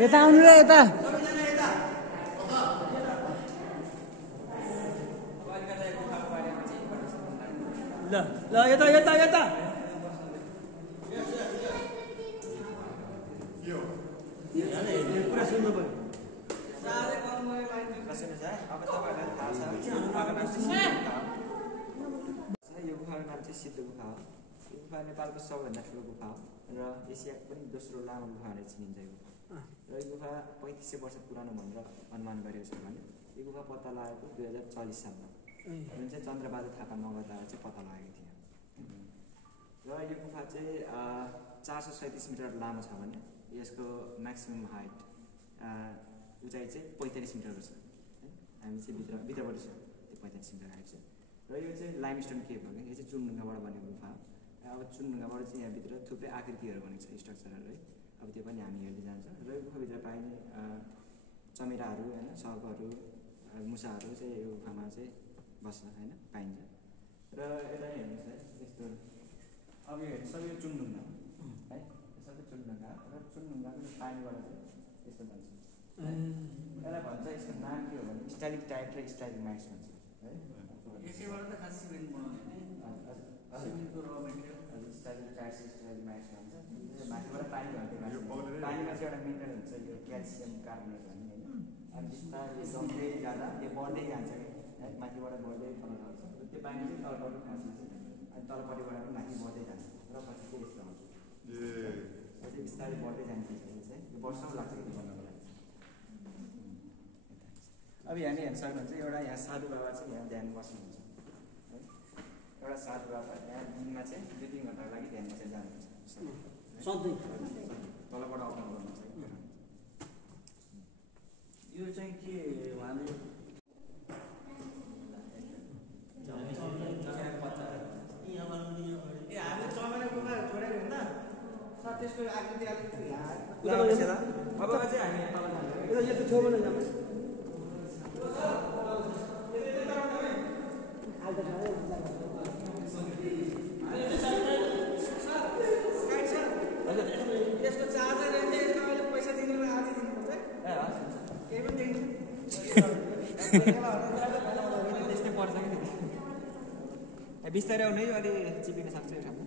यता आउनु र यता ल ल यता यता यता पुरा सुन्नु पर्यो यो गुफाको नाम चाहिँ सिद्ध गुफा हो। यो गुफा नेपालको सबैभन्दा ठुलो गुफा हो र एसियाको पनि दोस्रो लामो गुफा भनेर चिनिन्छ यो गुफा। र यो गुफा 3500 वर्ष पुरानो भनेर अनुमान गरिएको छ भने यो गुफा पत्ता लागेको 2040 सालमा, जुन चाहिँ चन्द्रबहादुर थापा नगरद्वारा चाहिँ पत्ता लागेको थियो। र यो गुफा चाहिँ 437 मिटर लामो छ भने यसको म्याक्सिमम हाइट उचाइ चाहिँ 45 मिटरको छ। हामी चाहिँ भित्रबाट छ त्यो 45 मिटर हाइट छ। र यो चाहिँ लाइमस्टोन केभ हो कि, यो चाहिँ चुनढुङ्गाबाट बनेको गुफा हो। अब चुनढुङ्गाबाट चाहिँ यहाँभित्र थुप्रै आकृतिहरू बनेको छ, स्ट्रक्चरहरू है। अब त्यो पनि हामी हेर्दै जान्छौँ। र यो गुफाभित्र पाइने चमेराहरू होइन, सर्पहरू, मुसाहरू चाहिँ यो गुफामा चाहिँ बस्छ होइन, पाइन्छ। र यता हेर्नुहोस् है, यस्तो अब यो हेर्नुहोस्, सब यो चुनढुङ्गा है, यो सबै चुनढुङ्गा र चुनढुङ्गाको पानीबाट चाहिँ यस्तो बन्छ। यसलाई भन्छ, यसको नाम के हो भने स्टाइलिक टाइप र स्टाइलिक माइट्स भन्छ है। यसैबाट त खास सिमेन्ट बनाउने सिमेन्टको र मेटेरियल स्टाइलिक टाइप स्टाइलिक माइट्स भन्छ। माथिबाट पानी झर्दै पानीमा चाहिँ एउटा मिनरल हुन्छ, यो क्याल्सियम कार्बोनेट भन्ने होइन। अनि बिस्तारै जम्दै जाँदा यो बढ्दै जान्छ कि है, माथिबाट बढ्दै तल झर्छ। त्यो पानी चाहिँ तलपट्टि खस्छ अनि तलपट्टिबाट पनि माथि बढ्दै जान्छ र पछि चाहिँ यस्तो हुन्छ। अझै बिस्तारै बढ्दै जान्छ यसले चाहिँ, यो वर्षौँ लाग्छ कि बनाउनको लागि। अब यहाँनिर हेर्न सक्नुहुन्छ, एउटा यहाँ साधु बाबा चाहिँ यहाँ ध्यान बस्नुहुन्छ है। एउटा साधु बाबा यहाँ दिनमा चाहिँ 2-3 घन्टाको लागि ध्यान बसेर जानुहुन्छ सधैँ तलबाट अप्नाउनु गर्नुहुन्छ। यो चाहिँ के उहाँले हामीले चमेरा गुफा छोडेर हिँड्दा सर त्यसको आकृति अलिकति अब चाहिँ हामी तल जान्छौँ। यो त छेउमा नै जान्छ। यसको चार्जर रहेछ, यसको अहिले पैसा दिनुलाई आधी दिनुपर्छ है। केही पनि दिनु त्यस्तै पर्छ कि बिस्तारै आउने अलि चिपिन सक्छ यो ठाउँमा।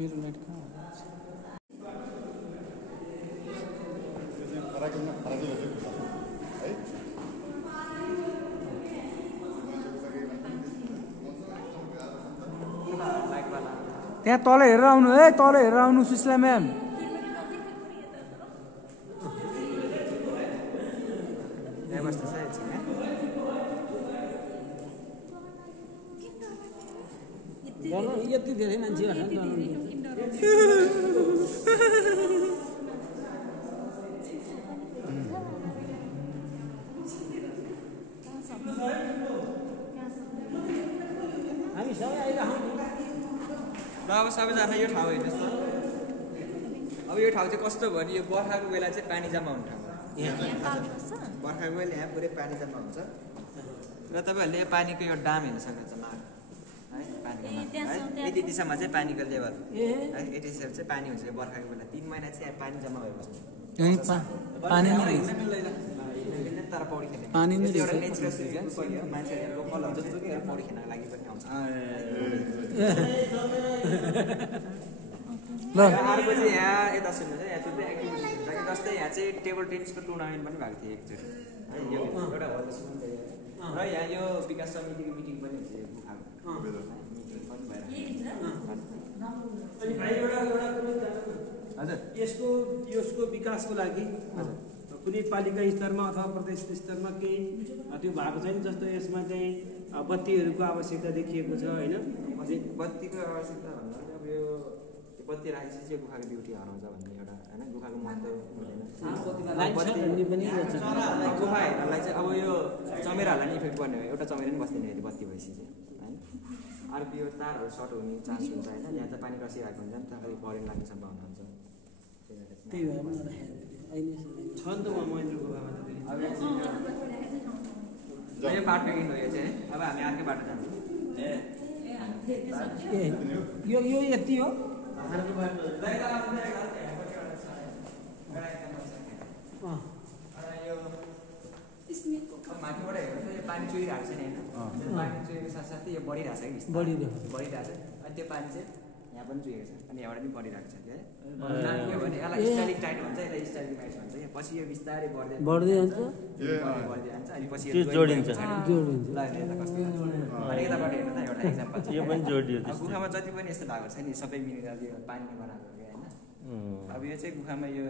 मेरो नेट कहाँ हो? त्यहाँ तल हेरेर आउनु है, तल हेरेर आउनु सुशीला म्याम। यति धेरै मान्छे हामी सबै आइरहनु। र अब सबैजना यो ठाउँ हेर्नुहोस् न। अब यो ठाउँ चाहिँ कस्तो भयो भने यो बर्खाको बेला चाहिँ पानी जम्मा हुने ठाउँ हो। बर्खाको बेला यहाँ पुरै पानी जम्मा हुन्छ र तपाईँहरूले यो पानीको यो डाम हेर्न सक्नुहुन्छ माग है, पानीको है। यति दिशामा चाहिँ पानीको लेभल है, यतिसम्म चाहिँ पानी हुन्छ यो बर्खाको बेला। 3 महिना चाहिँ यहाँ पानी जम्मा भइबस्छ। तर पौडी खेल्ने पानी एउटा नेचुरल सिजन हो। मान्छेहरू लोकलहरू जस्तो कि पौडी खेल्नको लागि पनि आउँछ। अर्को चाहिँ यहाँ यता सुन्नुहोस् है, यहाँ थुप्रै एक्टिभिटिज हुन्छ कि, जस्तै यहाँ चाहिँ टेबल टेनिसको टुर्नामेन्ट पनि भएको थियो एकचोटि है। यो एउटा हल सुन्दै र यहाँ यो विकास समितिको मिटिङ पनि हुन्छ यो गुफाको मिटिङ पनि भइरहेको। हजुर, यसको विकासको लागि कुनै पालिका स्तरमा अथवा प्रदेश स्तरमा केही त्यो भएको छैन? जस्तो यसमा चाहिँ बत्तीहरूको आवश्यकता देखिएको छ होइन? बत्तीको आवश्यकता भन्दा अब यो बत्ती राखेपछि चाहिँ गुफाको ब्युटी हराउँछ भन्ने एउटा होइन, गुफाको महत्त्व हुँदैन। गुफा हेर्नलाई चाहिँ अब यो चमेराहरूलाई नि इफेक्ट पर्ने हो, एउटा चमेरा पनि बस्दैन यदि बत्ती भएपछि चाहिँ होइन। अर्को यो तारहरू सर्ट हुने चान्स हुन्छ होइन, यहाँ त पानी रसिरहेको हुन्छ नि त, अलिक करेन्ट लाग्ने सम्भावना हुन्छ। त्यही भएर छ नि त महेन्द्र गुफामा त फेरि अब यो बाटो हिँड्नु यो चाहिँ अब हामी अर्कै बाटो जान्छौँ यो यति हो माथिबाट हेर्नु त यो पानी चुहिरहेको छ नि होइन पानी चुहेको साथसाथै यो बढिरहेको छ कि बढिरहेको छ अनि त्यो पानी चाहिँ यहाँ पनि चुहेको छ अनि यहाँबाट पनि बढिरहेको छ क्या के भने यसलाई स्टाइलिक टाइट भन्छ यसलाई स्टाइलिक टाइट भन्छ पछि यो बिस्तारै बढ्दै जान्छ अनि पछि यो जोडिन्छ ल यता कस्तो अनि यताबाट हेर्नु त एउटा एक्जाम्पल छ यो पनि जोडियो गुफामा जति पनि यस्तो भएको छ नि सबै मिलेर यो पानीले बनाएको हो होइन अब यो चाहिँ गुफामा यो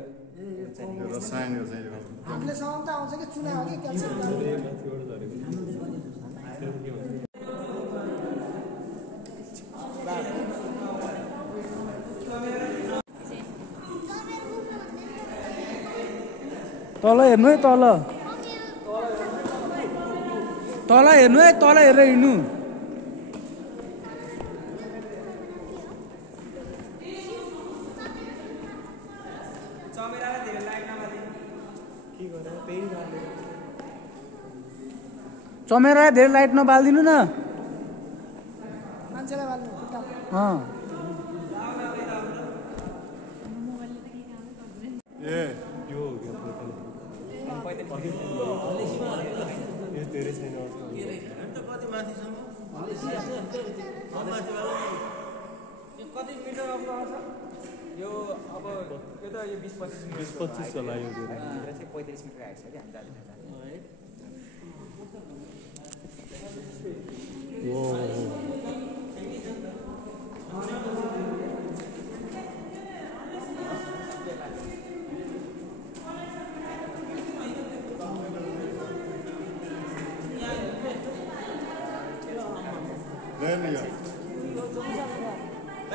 हामीले साउन्ड त आउँछ कि चुना हो कि क्याल्सियम तल हेर्नु है तल हेर्नु है तल हेरेर हिँड्नु चमेरा धेरै लाइट नबालिदिनु न मान्छेलाई बाल्नु कति मिटर अफ आउँछ यो अब यो त यो 20-25 मिटर होला यो चाहिँ 35 मिटर आएको छ कि हामी जाँदै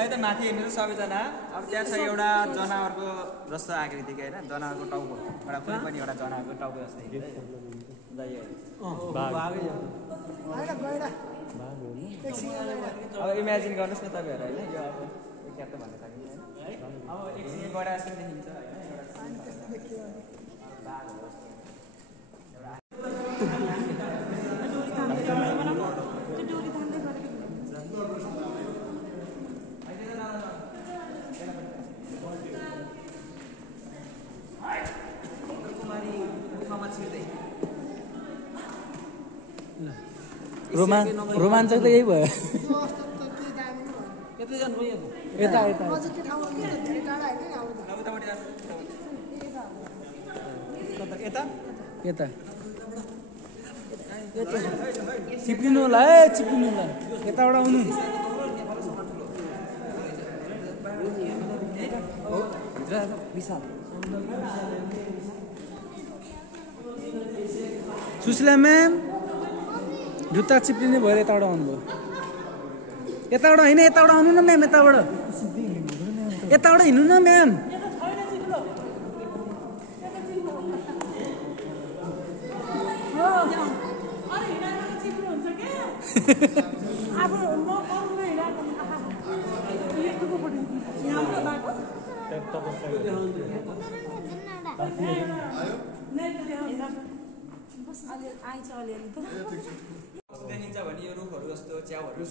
त माथि हिँड्नु सबैजना अब त्यहाँ छ एउटा जनावरको जस्तो आकृतिको होइन जनावरको टाउको एउटा कुनै पनि एउटा जनावरको टाउको जस्तो अब इमेजिन गर्नुहोस् न तपाईँहरू होइन यो अब क्याप त भन्न सकिन्छ होइन अब एकछिन गडा जस्तो देखिन्छ रोमाञ्चक त यही भयो यता जानुभयो यता यता चिप्लिनु होला है चिप्लिनु होला यताबाट आउनु सुशीला म्याम जुत्ता चिप्लिने भएर यताबाट आउनुभयो यताबाट होइन यताबाट आउनु न म्याम यताबाट हिँड्नु न म्याम देखिन्छ भने यो रुखहरू जस्तो च्याउहरू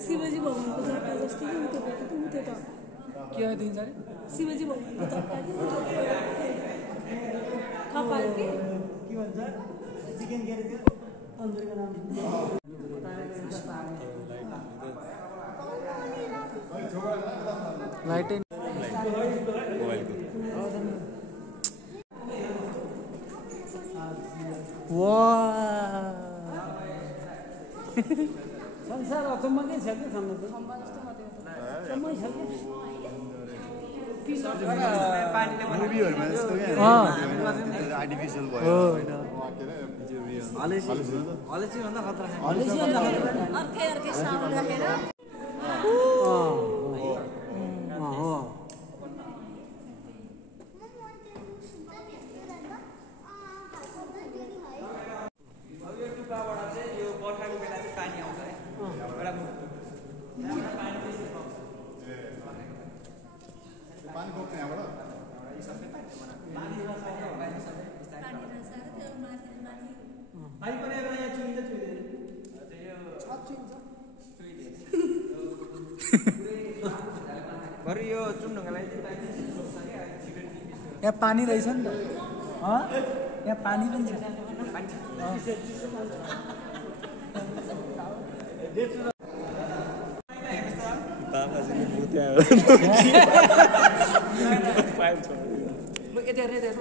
शिवजी भगवानको जटा जस्तो कि उतो भएको त उतो त के दिन्छ अरे शिवजी भगवानको जटा कि कपाल के भन्छ चिकन के अरे तन्दुरीको नाम लाइटै संसार अचम्मकै छ कि आर्टिफिसियल भयो अलैँचीभन्दा खतरा अर्कै अर्कै साउन्ड राखेर पानी आउँछ है एउटा पानी पानी बोक्ने यहाँबाट पानी पनि एउटा यहाँ चुइन्छ बरु यो चुन्नुको लागि यहाँ पानी रहेछ नि त यहाँ पानी पनि छ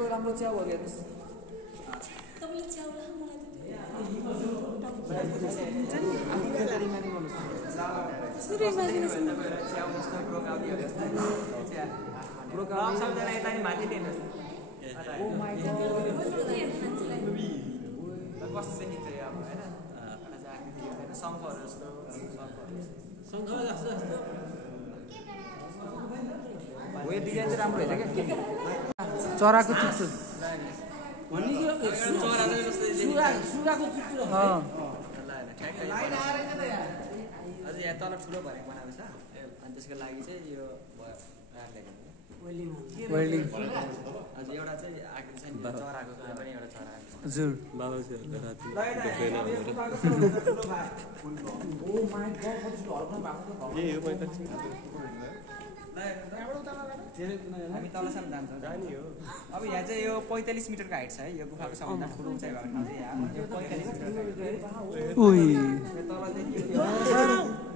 राम्रो च्याउ हेर्नुहोस् तपाईँले च्याउला मलाई सबजना यता नि माथि दिनुहोस् कस्तो चाहिँ निक्छ अब होइन शङ्खहरू जस्तो शङ्ख जस्तो हो यो डिजाइन चाहिँ राम्रो होइन क्या चराको चुच्चो भन्ने सुगाको चुच्चो अझ यहाँ तल ठुलो भएर बनाएको छ अनि त्यसको लागि चाहिँ यो वेल्डिङ हजुर एउटा चाहिँ आएको छ नि चराको कुरा पनि एउटा चरा हजुर हामी तलसम्म जान्छौँ अब यहाँ चाहिँ यो 45 मिटरको हाइट छ है यो गुफाको सबभन्दा ठुलो उचाइ भएको ठाउँ चाहिँ यहाँ यो 45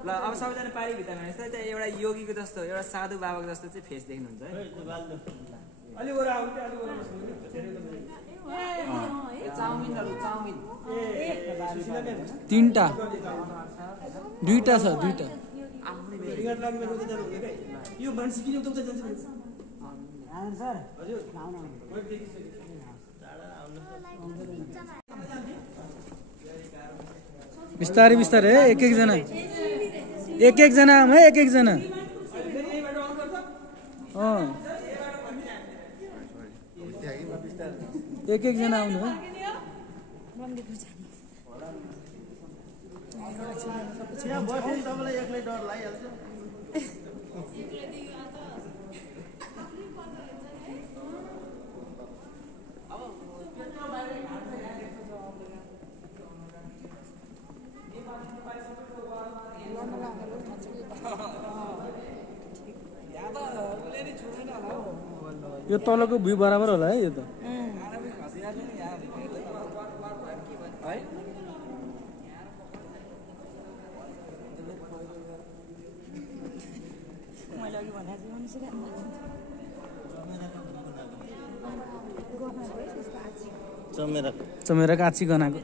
ल अब सबैजना पारी भित्र भनेपछि चाहिँ एउटा योगीको जस्तो एउटा साधु बाबाको जस्तो चाहिँ फेस देख्नुहुन्छ है अलि ओरा आउनु अलि ओरा चाउमिनहरु चाउमिन तीनटा दुईटा छ दुईटा रिगार्ड लाग्ने उता जानु हुँदैन के यो मान्छे किन उता जान्छ सर हजुर बिस्तारै बिस्तारै है एक जना है एक जना एक जना आउनु है तपाईँलाई एक्लै डर लागिहाल्छ यो तलको भ्यू बराबर होला है यो त चमेरा काँची गनाको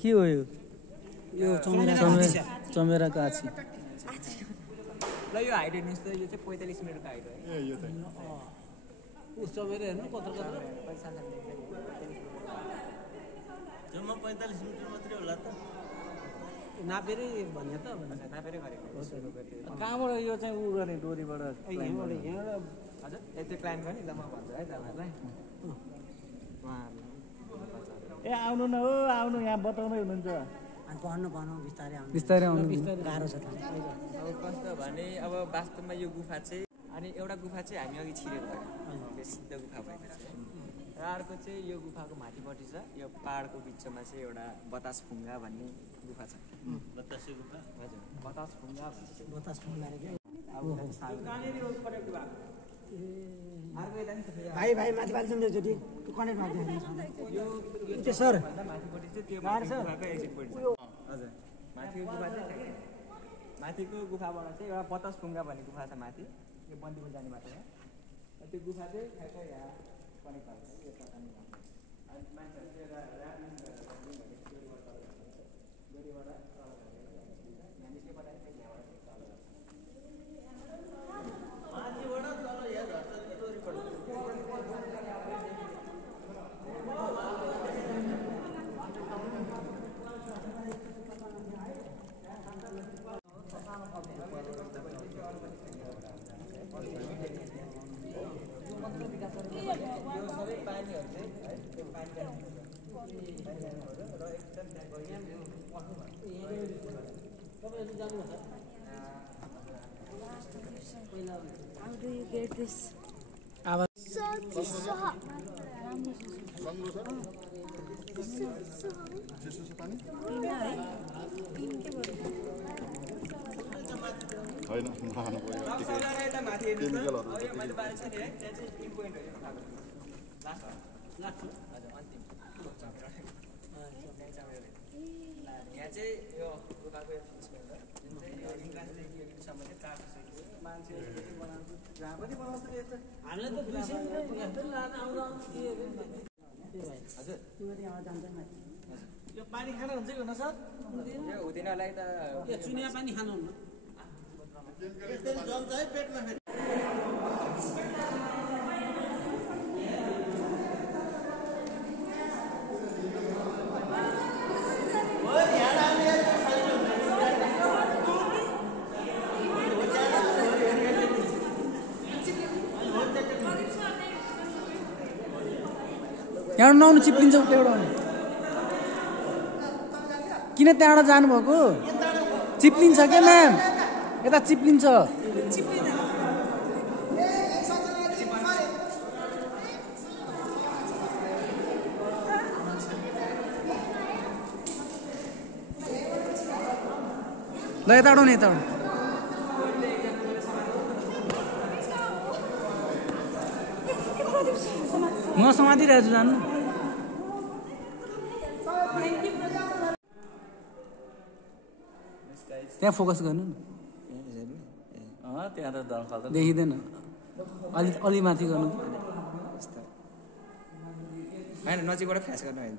के हो यो चमेरा काँची ल यो हाइट हेर्नुहोस् त यो चाहिँ 45 मिटरको हाइट हो है यो चाहिँ उस चमेरा हेर्नु कत्रो कत्रो जम्मा 45 मिटर मात्रै होला त नापेरै भन्या त नापेरै गरेको कहाँबाट यो चाहिँ उ गर्ने डोरीबाट यहाँबाट हजुर यति क्लाइम गर्ने ल म भन्छु है तपाईँहरूलाई ए आउनु न हो आउनु यहाँ बताउँदै हुनुहुन्छ भन्नु बिस्तारै आउनु गाह्रो छ अब कस्तो भने अब वास्तवमा यो गुफा चाहिँ अनि एउटा गुफा चाहिँ हामी अघि छिरेको भयो त्यो सिद्ध गुफा भएको छ र अर्को चाहिँ यो गुफाको माथिपट्टि छ यो पहाडको बिचमा चाहिँ एउटा बतास फुङ्गा भन्ने गुफा छ बतासे गुफा हजुर बतास फुङ्गा भन्छ अर्को यता नि भाइ माथि बाल्छु नि जोडी कनेक्ट मार्दै सर माथिपट्टि चाहिँ त्यो गुफाको एक्जिट पोइन्ट छ हजुर माथिको गुफा चाहिँ माथिको गुफाबाट चाहिँ एउटा बतास फुङ्गा भन्ने गुफा छ माथि यो बन्दीपुर जाने बाटोमा त्यो गुफा चाहिँ ठ्याक्कै यहाँ कनेक्ट भएको छ यो अनि मान्छेहरूले एउटा How do you get this? आवाज चिसो छ पानी होइन नखानु पर्यो यहाँ चाहिँ यो गुफाको हामीलाई त 200 लान आउँदा यो पानी खान हुन्छ कि हुन सर यो हुँदैनलाई त यो चुनिया पानी खानुहुन्न यसरी जम्छ है पेटमा फेरि यहाँ नआउनु चिप्लिन्छ उताबाट आउनु किन त्यहाँबाट जानुभएको चिप्लिन्छ क्या म्याम यता चिप्लिन्छ ल यताबाट नि यताबाट म समातिरहेको छु जानु त्यहाँ फोकस गर्नु त्यहाँ त दर्खाल त देखिँदैन अलि माथि गर्नु होइन नजिकबाट फ्ल्यास गर्नु होइन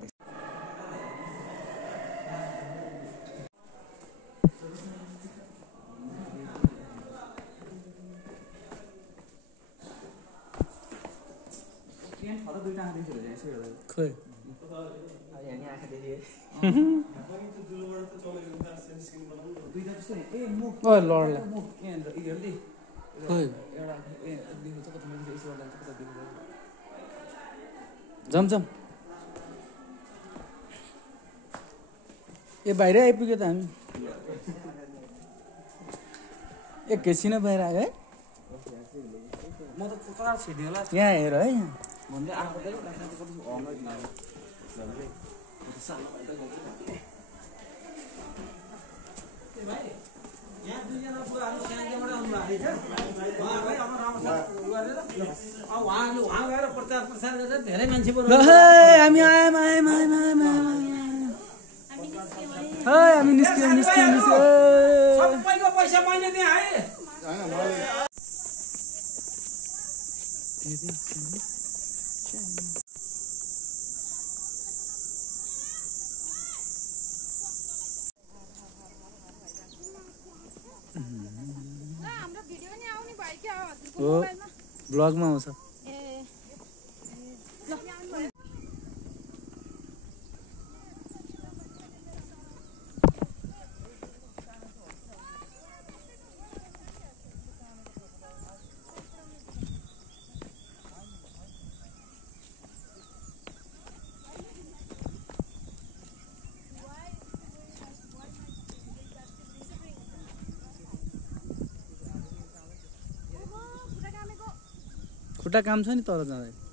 खोइ लडला खोइ जमजम ए बाहिर आइपुग्यो त हामी एकैछिन बाहिर आयो है म त कता छिर्दियो होला यहाँ हेर है यहाँ भन्दै आएको यहाँ दुईजना बुढाहरू स्याङ्जाबाट आउनुभएको रहेछ उहाँहरूलाई अब राम्रोसँग गरेर अब उहाँले उहाँ गएर प्रचार प्रसार गरेर धेरै मान्छे ल हामी आयौँ हामी निस्क्यौँ सबैको पैसा मैले दिएँ है होइन मैले हो ब्लगमा आउँछ खुट्टा काम छ नि तर जाँदा